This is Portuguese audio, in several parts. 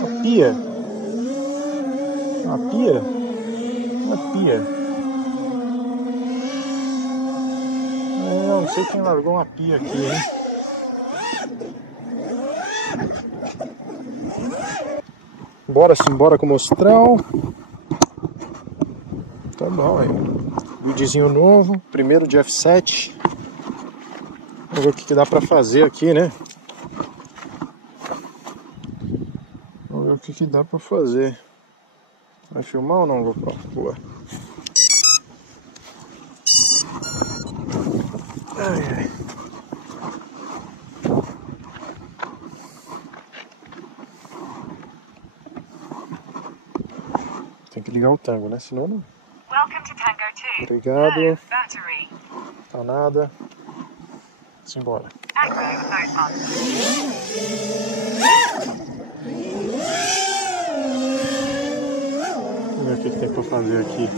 Uma pia? Uma pia? Uma pia? Não sei quem largou uma pia aqui, hein? Bora simbora com o mostrão. Tá bom, hein? Videozinho novo, primeiro de F7. Vamos ver o que dá pra fazer aqui, né? Vamos ver o que dá pra fazer. Vai filmar ou não, GoPro? Boa. Ai, ai. Tem que ligar o tango, né? Senão não... Obrigado. Tá nada. Simbora. Vamos ver o que tem pra fazer aqui.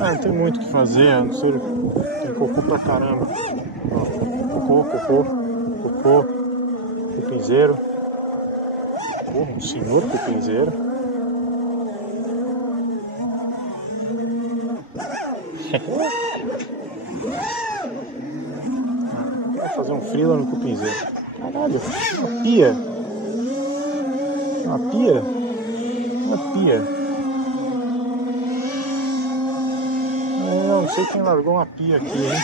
Não tem muito o que fazer, tem cocô pra caramba. Ó, cocô, cupinzeiro. Porra, um senhor cupinzeiro. Vou fazer um freela no cupinzeiro. Caralho, uma pia. Uma pia? Uma pia. Não sei quem largou uma pia aqui, hein?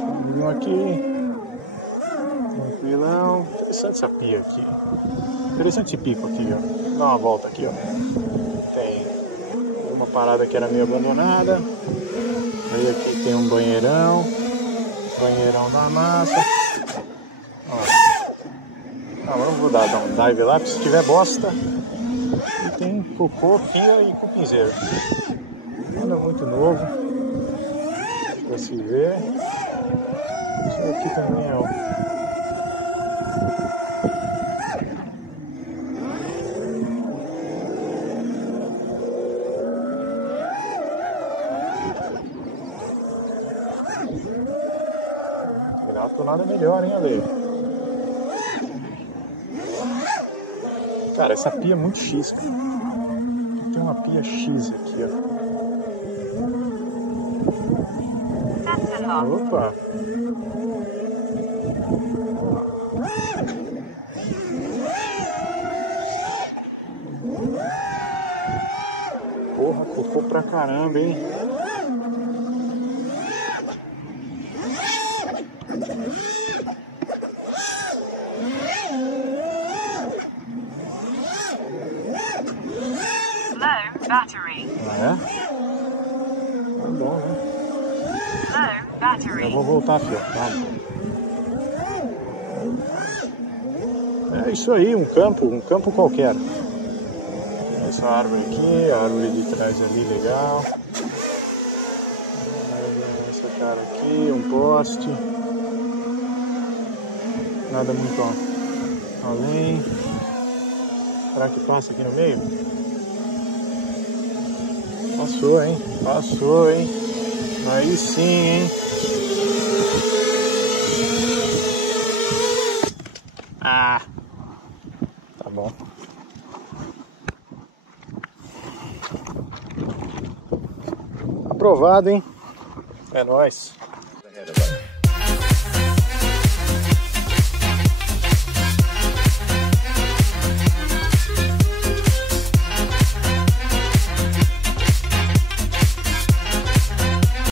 Vamos aqui. Tranquilão. Interessante essa pia aqui. Interessante esse pico aqui, ó. Dá uma volta aqui, ó. Tem uma parada que era meio abandonada. Aí aqui tem um banheirão. Banheirão da massa. Ó. Agora eu vou dar um dive lá, porque se tiver bosta. E tem cocô, pia e cupinzeiro. Nada muito novo. Pra se ver. Isso aqui também é o... Melhor por nada melhor, hein, Ale? Cara, essa pia é muito X, cara. Tem uma pia X aqui, ó. Opa! Porra, cocô pra caramba, hein? Battery. Ah, é? Tá bom, né? Low battery. Eu vou voltar, filho. É isso aí, um campo qualquer. Essa árvore aqui, a árvore de trás ali, legal. Essa cara aqui, um poste. Nada muito além. Será que passa aqui no meio? Passou, hein? Passou, hein? Aí sim, hein? Ah! Tá bom. Aprovado, hein? É nóis.